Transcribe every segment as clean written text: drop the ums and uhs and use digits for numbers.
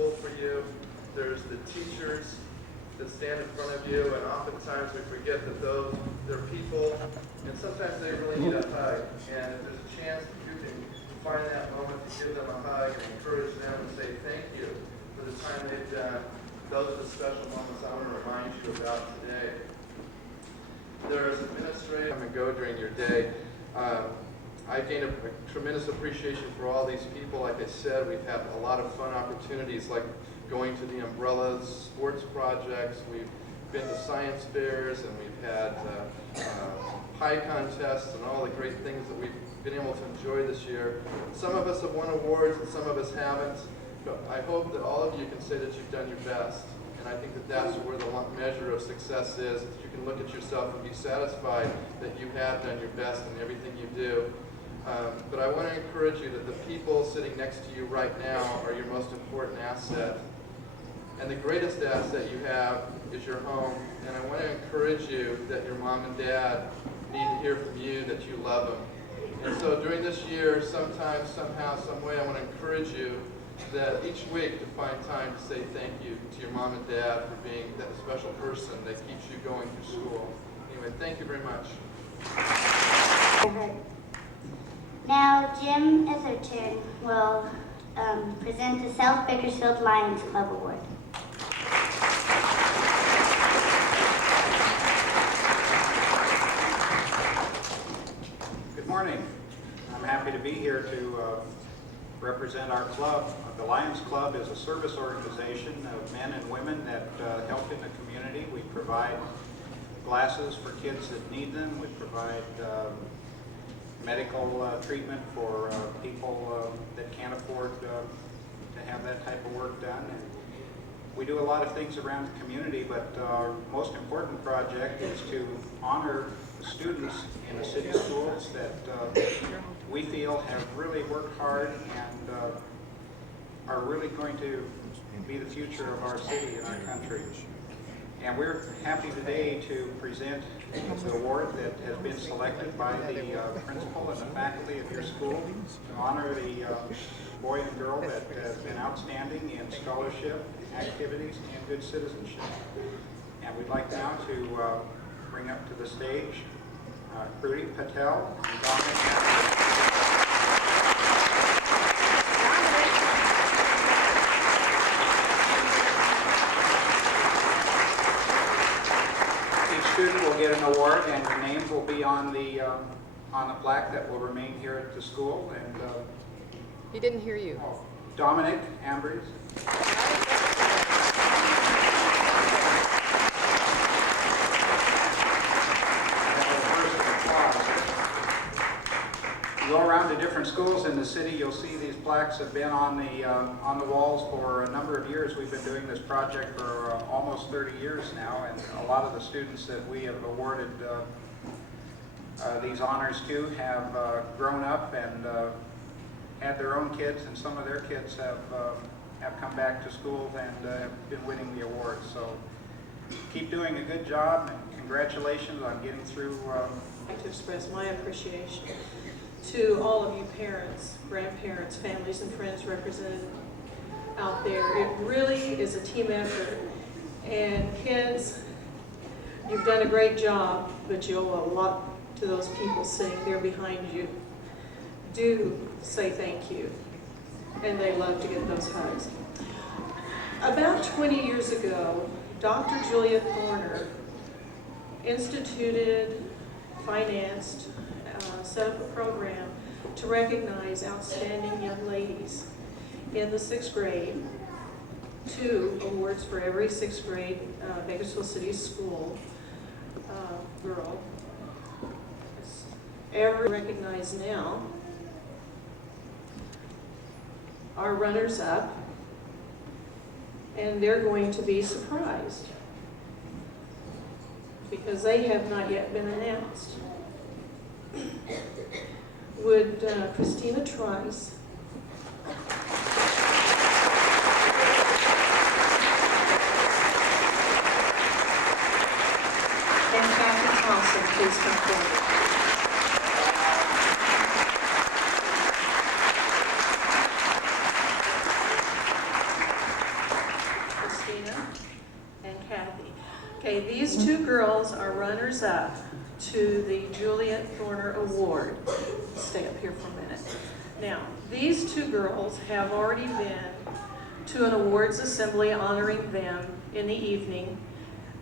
visible for you. There's the teachers that stand in front of you, and oftentimes we forget that they're people, and sometimes they really need a hug. And if there's a chance that you can find that moment to give them a hug and encourage them and say thank you for the time they've done, those are the special moments I want to remind you about today. There's administrative come and go during your day. I gained a tremendous appreciation for all these people. Like I said, we've had a lot of fun opportunities, like going to the Umbrellas sports projects. We've been to science fairs, and we've had pie contests and all the great things that we've been able to enjoy this year. Some of us have won awards and some of us haven't, but I hope that all of you can say that you've done your best. And I think that that's where the measure of success is. That you can look at yourself and be satisfied that you have done your best in everything you do. But I want to encourage you that the people sitting next to you right now are your most important asset. And the greatest asset you have is your home. And I want to encourage you that your mom and dad need to hear from you that you love them. And so during this year, sometime, somehow, some way, I want to encourage you that each week to find time to say thank you to your mom and dad for being that special person that keeps you going through school. Anyway, thank you very much. Now, Jim Etherton will present the South Bakersfield Lions Club Award. Good morning. I'm happy to be here to represent our club. The Lions Club is a service organization of men and women that help in the community. We provide glasses for kids that need them. We provide medical treatment for people that can't afford to have that type of work done. And we do a lot of things around the community, but our most important project is to honor the students in the city schools that we feel have really worked hard and are really going to be the future of our city and our country. And we're happy today to present the award that has been selected by the principal and the faculty of your school to honor the boy and girl that has been outstanding in scholarship, activities, and good citizenship. And we'd like now to bring up to the stage Kruti Patel and Dominic. Student will get an award, and your names will be on the plaque that will remain here at the school. And he didn't hear you. Dominic Ambrose. You go around to different schools in the city, you'll see these plaques have been on the walls for a number of years. We've been doing this project for almost 30 years now, and a lot of the students that we have awarded these honors to have grown up and had their own kids, and some of their kids have come back to school and have been winning the awards. So keep doing a good job, and congratulations on getting through. I'd like to express my appreciation to all of you parents, grandparents, families, and friends represented out there. It really is a team effort. And kids, you've done a great job, but you owe a lot to those people sitting there behind you. Do say thank you. And they love to get those hugs. About 20 years ago, Dr. Julia Thorner instituted, financed, set up a program to recognize outstanding young ladies in the 6th grade. 2 awards for every 6th grade Bakersfield City School girl. Every recognized now are runners-up, and they're going to be surprised because they have not yet been announced. Would Christina Trice and Kathy Thompson please come forward? Okay, these two girls are runners-up to the Juliet Thorner Award. Stay up here for a minute. Now, these two girls have already been to an awards assembly honoring them in the evening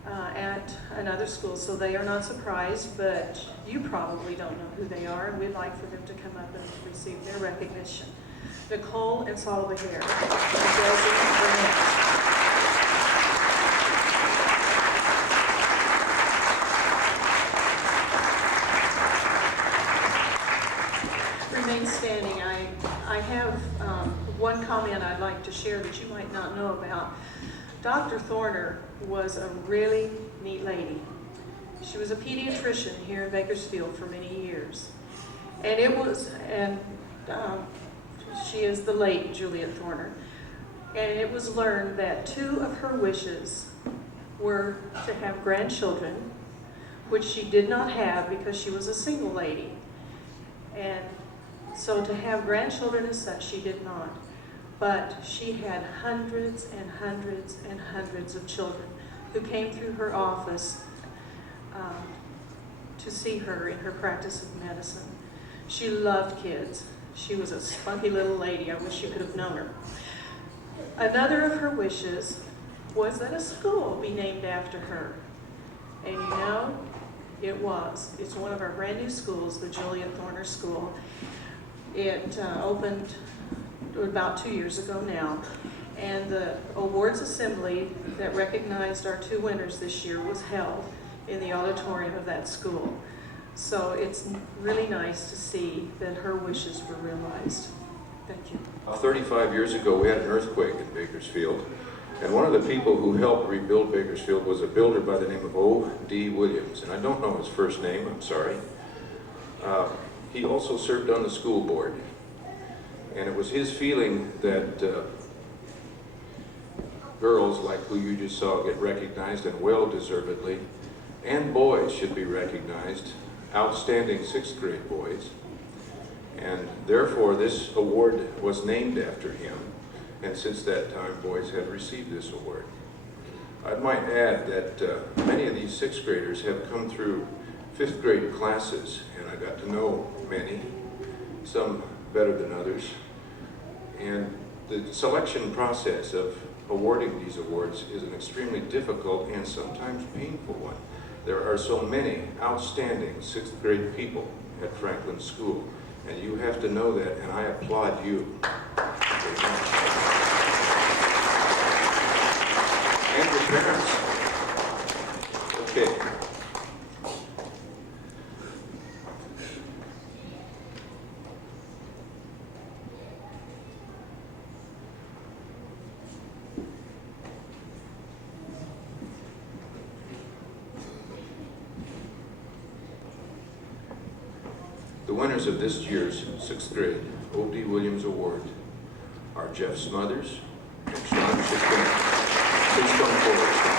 at another school, so they are not surprised, but you probably don't know who they are, and we'd like for them to come up and receive their recognition. Nicole and Salva Hare. Remain standing. I have one comment I'd like to share that you might not know about. Dr. Thorner was a really neat lady. She was a pediatrician here in Bakersfield for many years. And she is the late Juliet Thorner. And it was learned that 2 of her wishes were to have grandchildren, which she did not have because she was a single lady. And so to have grandchildren as such, she did not. But she had hundreds and hundreds and hundreds of children who came through her office to see her in her practice of medicine. She loved kids. She was a spunky little lady. I wish you could have known her. Another of her wishes was that a school be named after her. And you know, it was. It's one of our brand new schools, the Juliet Thorner School. It opened about 2 years ago now, and the awards assembly that recognized our 2 winners this year was held in the auditorium of that school. So it's really nice to see that her wishes were realized. Thank you. 35 years ago, we had an earthquake in Bakersfield, and one of the people who helped rebuild Bakersfield was a builder by the name of O.D. Williams, and I don't know his first name, I'm sorry. He also served on the school board, and it was his feeling that girls like who you just saw get recognized, and well-deservedly, and boys should be recognized, outstanding 6th grade boys. And therefore, this award was named after him, and since that time, boys have received this award. I might add that many of these 6th graders have come through 5th grade classes, and I got to know many, some better than others. And the selection process of awarding these awards is an extremely difficult and sometimes painful one. There are so many outstanding 6th grade people at Franklin School, and you have to know that, and I applaud you. And your parents. Okay. The winners of this year's 6th grade O.D. Williams Award are Jeff Smothers and Sean Chicken. Please come forward, Sean.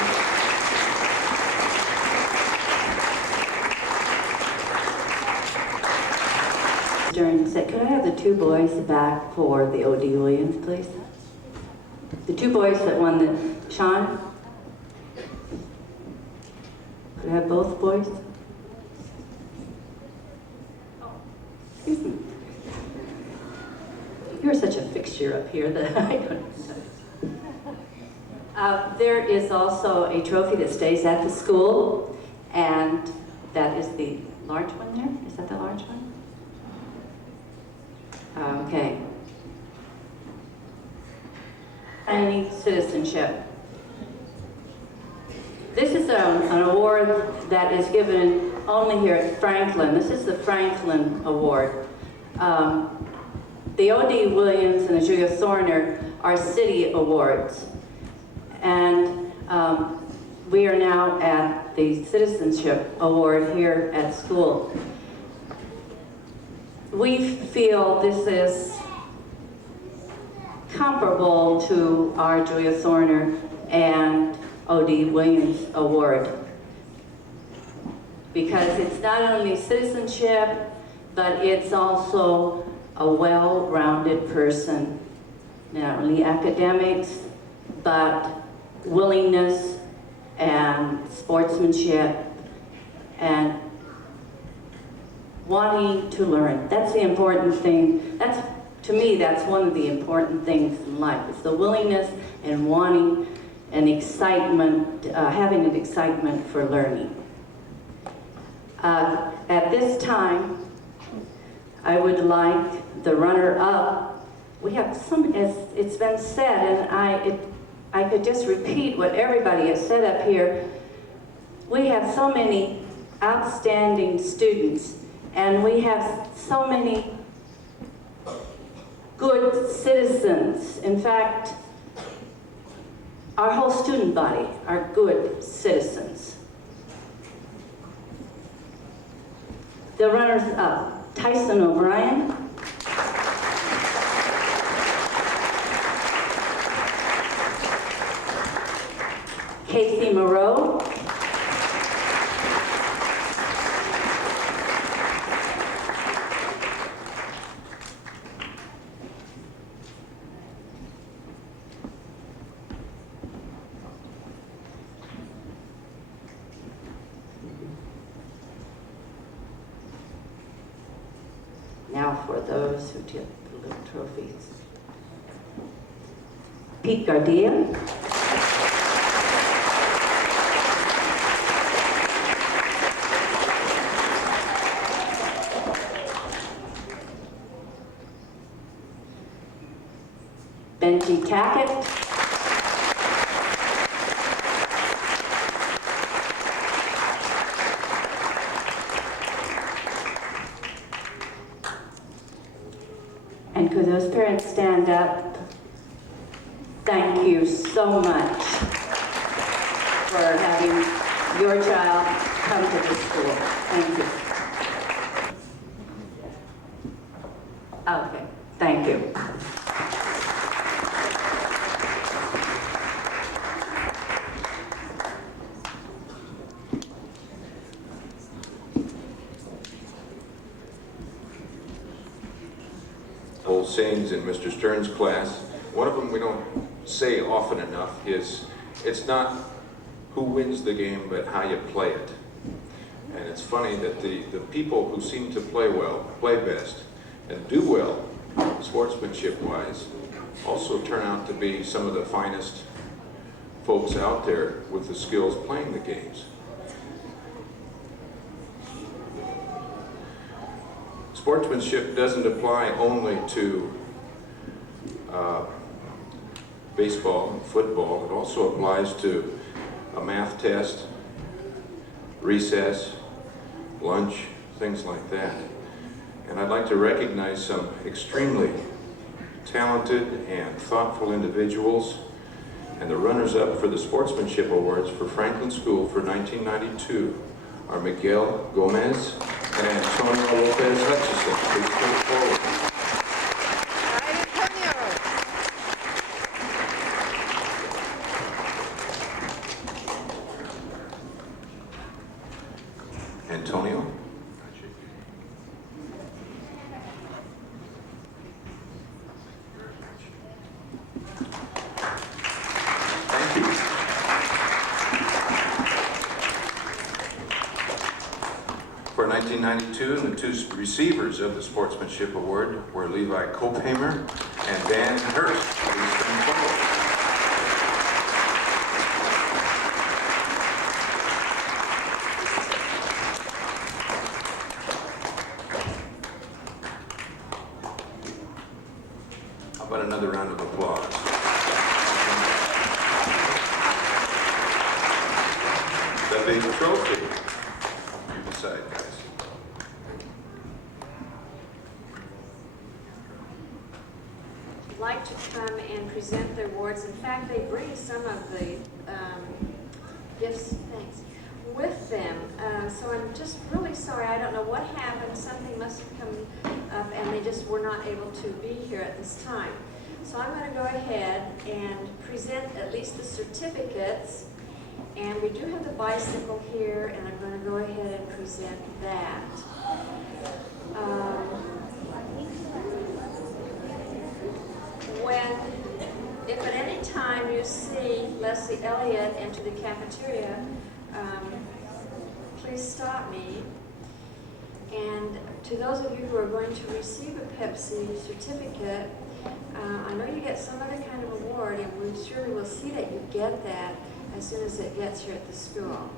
Could I have the 2 boys back for the O.D. Williams, please? The 2 boys that won the... Sean? Could I have both boys? Excuse me. You're such a fixture up here that I don't know. There is also a trophy that stays at the school, and that is the large one there. Is that the large one? Okay. Any citizenship. This is an award that is given only here at Franklin. This is the Franklin Award. The O.D. Williams and the Juliet Thorner are city awards. And we are now at the Citizenship Award here at school. We feel this is comparable to our Juliet Thorner and O.D. Williams Award, because it's not only citizenship, but it's also a well-rounded person, not only academics, but willingness and sportsmanship and wanting to learn. That's the important thing. To me, that's one of the important things in life. It's the willingness and wanting an excitement, having an excitement for learning. At this time, I would like the runner-up. We have some, as it's been said, and I could just repeat what everybody has said up here. We have so many outstanding students, and we have so many good citizens. In fact, our whole student body are good citizens. The runners-up, Tyson O'Brien, Casey Moreau, now for those who get the little trophies. Pete Gardia, Benji Tackett, and could those parents stand up? Thank you so much for having your child come to the school. Thank you. Okay, thank you. Old sayings in Mr. Stern's class. One of them we don't say often enough is, it's not who wins the game, but how you play it. And it's funny that the people who seem to play well, play best, and do well, sportsmanship-wise, also turn out to be some of the finest folks out there with the skills playing the games. Sportsmanship doesn't apply only to baseball and football. It also applies to a math test, recess, lunch, things like that. And I'd like to recognize some extremely talented and thoughtful individuals, and the runners-up for the Sportsmanship Awards for Franklin School for 1992 are Miguel Gomez and Antonio Lopez Hutchison. Please come forward. Antonio? Thank you. For 1992, the two receivers of the Sportsmanship Award were Levi Kophamer and Dan Hurst. Please come forward. How about another round of applause? The big trophy. You decide, guys. Like to come and present their awards. In fact, they bring some of the gifts, thanks, with them. So I'm just really sorry. I don't know what happened. Something must have come up and they just were not able to be here at this time. So I'm going to go ahead and present at least the certificates. And we do have the bicycle here, and I'm going to go ahead and present that. If at any anytime you see Leslie Elliott enter the cafeteria, please stop me. And to those of you who are going to receive a Pepsi certificate, I know you get some other kind of award, and we surely will see that you get that as soon as it gets here at the school.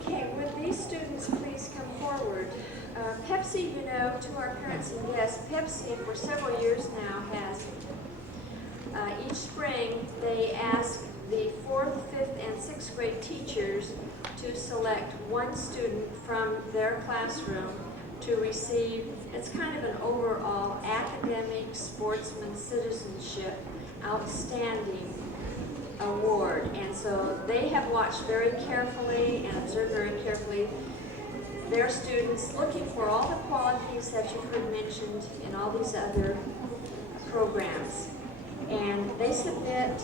Okay, would these students please come forward? Pepsi, you know, to our parents and guests, Pepsi for several years now has, each spring they ask the 4th, 5th, and 6th grade teachers to select one student from their classroom to receive, it's kind of an overall academic, sportsman, citizenship, outstanding award. And so they have watched very carefully and observed very carefully their students, looking for all the qualities that you've heard mentioned in all these other programs. And they submit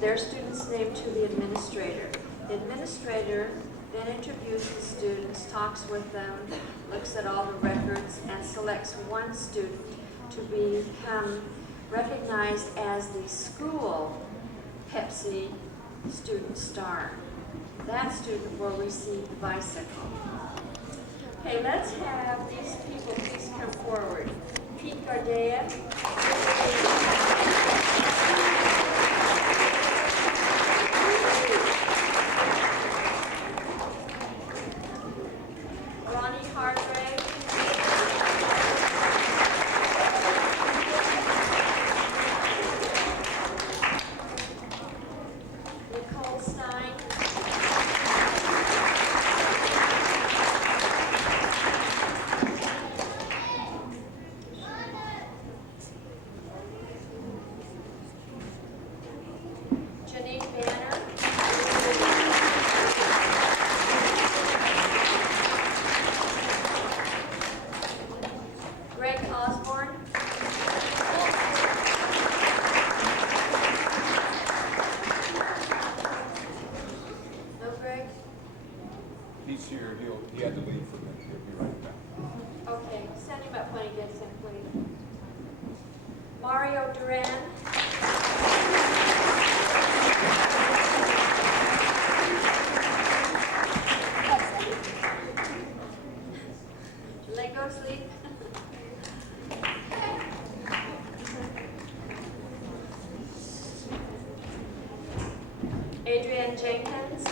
their student's name to the administrator. The administrator then interviews the students, talks with them, looks at all the records, and selects one student to become recognized as the school Pepsi Student Star. That student will receive the bicycle. Okay, let's have these people please come forward. Pete Gardea. Ronnie Hargrave. Nicole Stein. Janine Banner. Greg Osborne. No, Greg? He's here, he had to leave for a minute, he'll be right back. Okay, send him up when he gets in, please. Mario Duran. Lego Sleep. Adrienne Jenkins.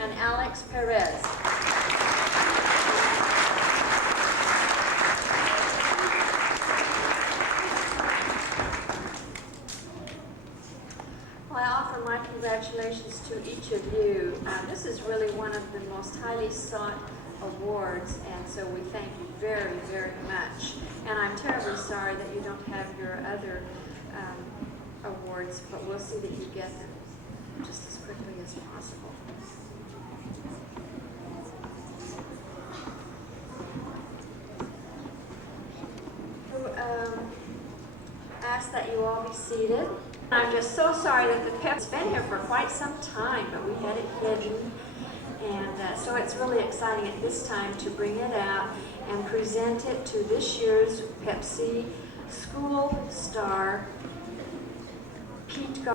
And Alex Perez. Well, I offer my congratulations to each of you. This is really one of the most highly sought awards, and so we thank you very, very much. And I'm terribly sorry that you don't have your other awards, but we'll see that you get them just as quickly as possible. Ask that you all be seated. I'm just so sorry that the Pep's been here for quite some time, but we had it hidden. And so it's really exciting at this time to bring it out and present it to this year's Pepsi School Star, Pete Gardea.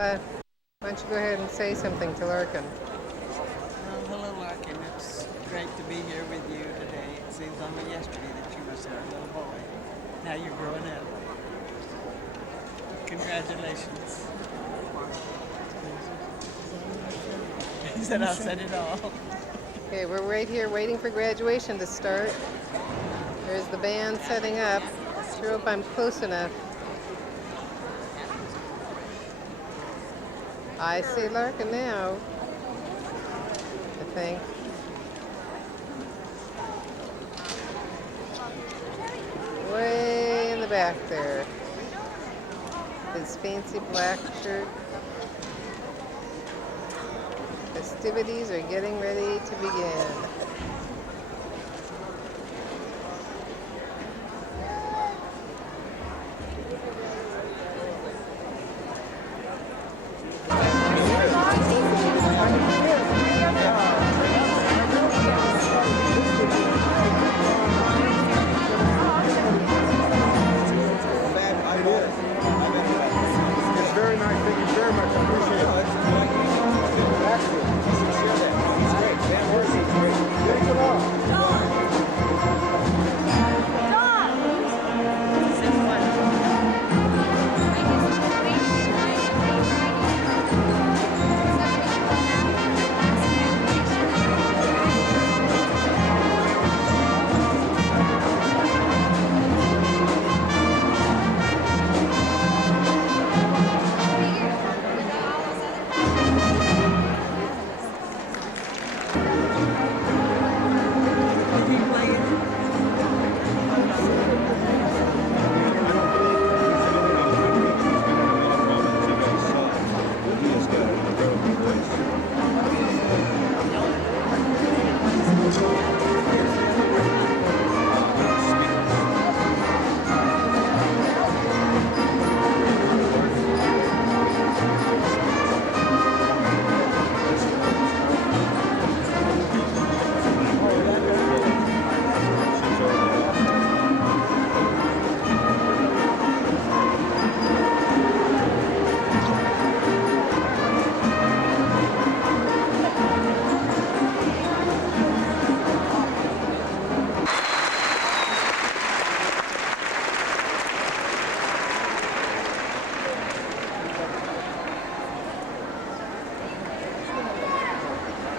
Why don't you go ahead and say something to Larkin? Hello, Larkin. It's great to be here with you today. It seems only yesterday that you was a little boy. Now you're growing up. Congratulations. He said I said it all. Okay, we're right here waiting for graduation to start. There's the band setting up. Sure hope I'm close enough. I see Larkin now, I think. Way in the back there. His fancy black shirt. Festivities are getting ready to begin. It's very nice. Thank you very much. I appreciate it. It's great. Van Horsley's great. Thanks a lot.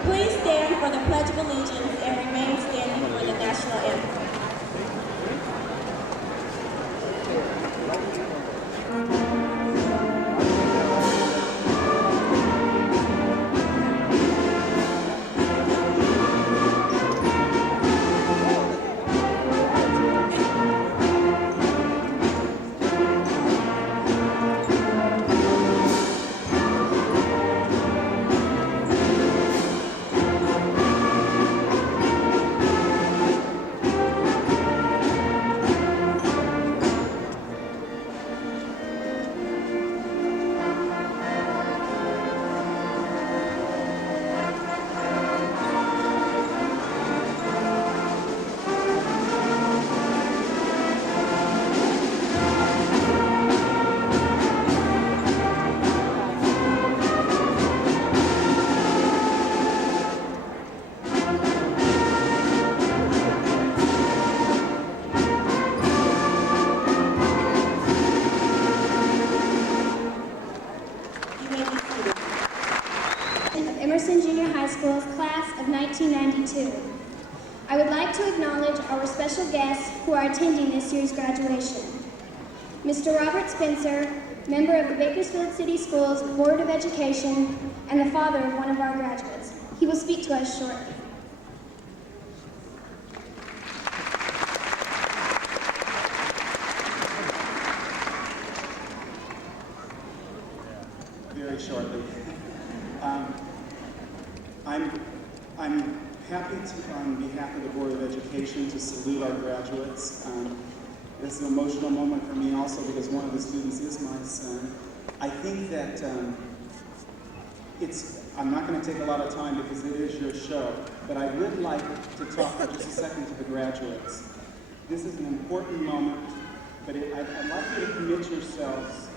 Please stand for the Pledge of Allegiance and remain standing for the national anthem. Emerson Junior High School's class of 1992. I would like to acknowledge our special guests who are attending this year's graduation. Mr. Robert Spencer, member of the Bakersfield City Schools Board of Education and the father of one of our graduates. He will speak to us shortly. Very shortly. I'm happy to, on behalf of the Board of Education, to salute our graduates. This is an emotional moment for me also because one of the students is my son. I think that I'm not going to take a lot of time because it is your show, but I would like to talk for just a second to the graduates. This is an important moment, but I'd like you to commit yourselves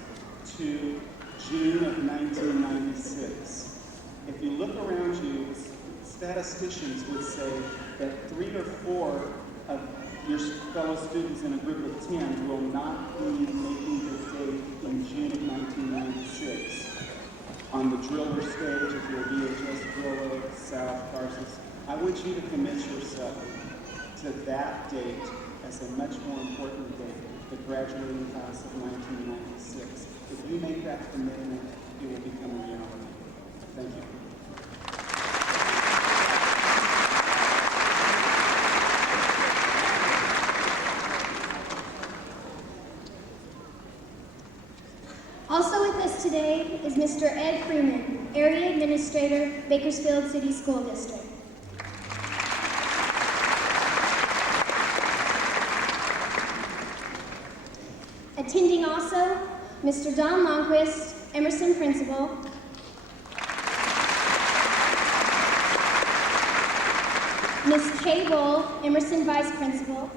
to June of 19 1996. If you look around you, statisticians would say that 3 or 4 of your fellow students in a group of 10 will not be making the date in June of 1996. On the driller stage, if you're a VHS driller, South, Tarsus, I want you to commit yourself to that date as a much more important date, the graduating class of 1996. If you make that commitment, it will become a reality. Thank you. Also with us today is Mr. Ed Freeman, Area Administrator, Bakersfield City School District. Attending also, Mr. Don Longquist, Emerson Principal, Ms. Kay Bull, Emerson Vice Principal,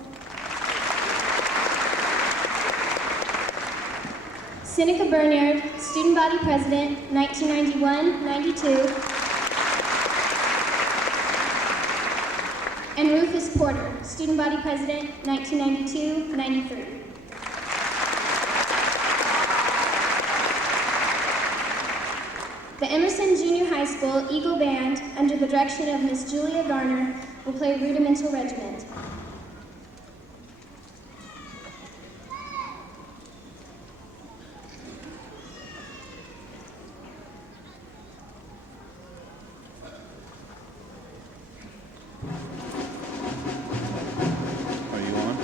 Seneca Bernard, Student Body President, 1991-92, and Rufus Porter, Student Body President, 1992-93. The Emerson Junior High School Eagle Band, under the direction of Miss Julia Garner, will play Rudimental Regiment. Are you on?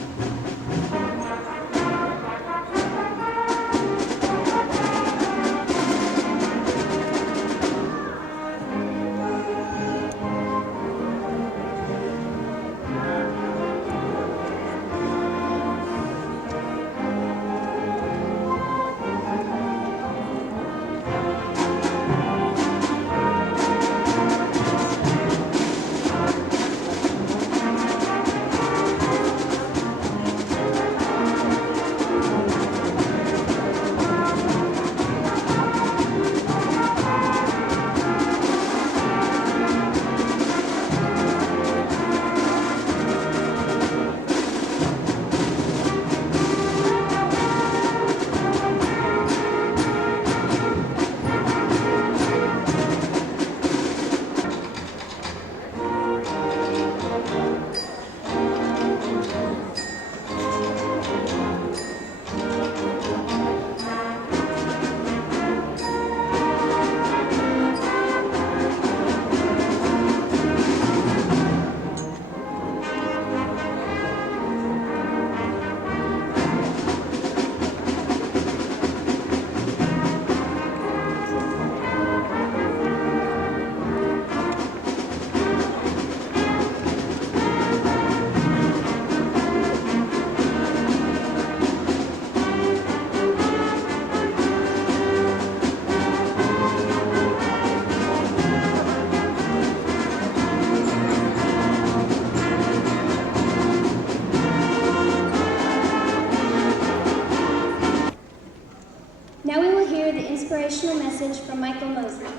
Now we will hear the inspirational message from Michael Mosley.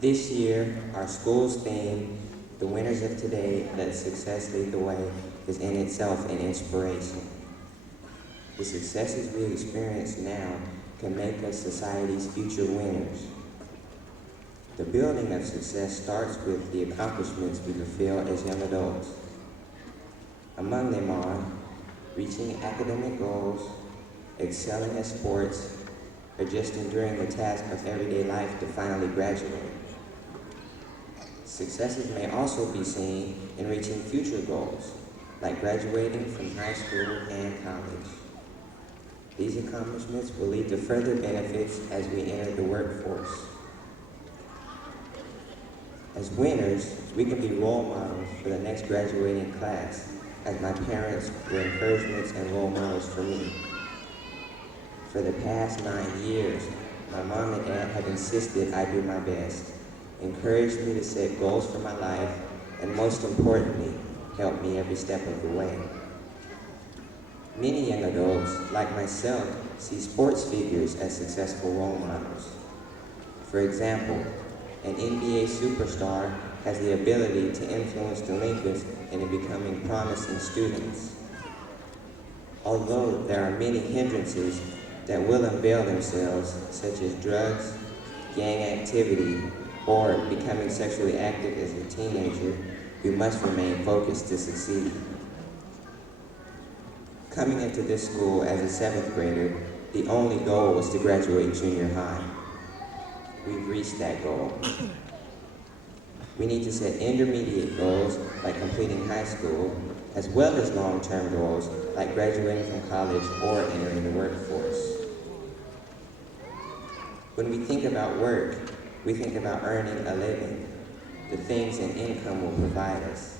This year, our school's theme, The Winners of Today, Let Success Lead the Way, is in itself an inspiration. The successes we experience now can make us society's future winners. The building of success starts with the accomplishments we fulfill as young adults. Among them are reaching academic goals, excelling at sports, or just enduring the task of everyday life to finally graduate. Successes may also be seen in reaching future goals, like graduating from high school and college. These accomplishments will lead to further benefits as we enter the workforce. As winners, we can be role models for the next graduating class, as my parents were encouragements and role models for me. For the past 9 years, my mom and dad have insisted I do my best, encouraged me to set goals for my life, and most importantly, helped me every step of the way. Many young adults, like myself, see sports figures as successful role models. For example, an NBA superstar has the ability to influence delinquents into becoming promising students. Although there are many hindrances that will unveil themselves, such as drugs, gang activity, or becoming sexually active as a teenager, we must remain focused to succeed. Coming into this school as a 7th grader, the only goal was to graduate junior high. We've reached that goal. We need to set intermediate goals like completing high school, as well as long-term goals like graduating from college or entering the workforce. When we think about work, we think about earning a living, the things an income will provide us.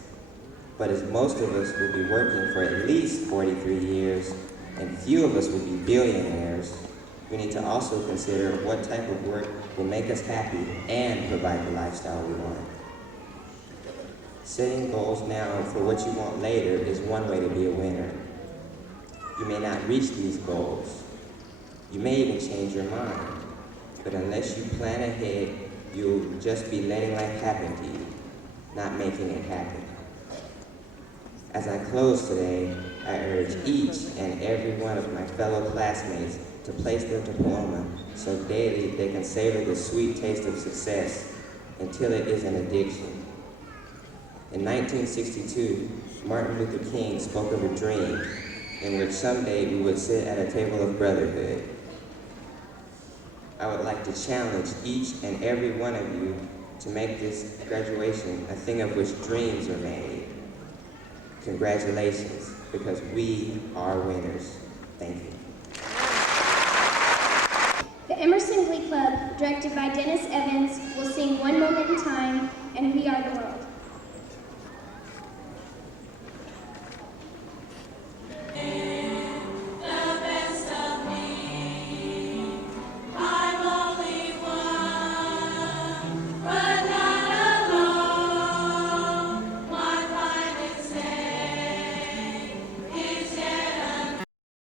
But as most of us will be working for at least 43 years, and few of us will be billionaires, we need to also consider what type of work will make us happy and provide the lifestyle we want. Setting goals now for what you want later is one way to be a winner. You may not reach these goals. You may even change your mind. But unless you plan ahead, you'll just be letting life happen to you, not making it happen. As I close today, I urge each and every one of my fellow classmates to place their diploma so daily they can savor the sweet taste of success until it is an addiction. In 1962, Martin Luther King spoke of a dream in which someday we would sit at a table of brotherhood. I would like to challenge each and every one of you to make this graduation a thing of which dreams are made. Congratulations, because we are winners. Thank you. The Emerson Glee Club, directed by Dennis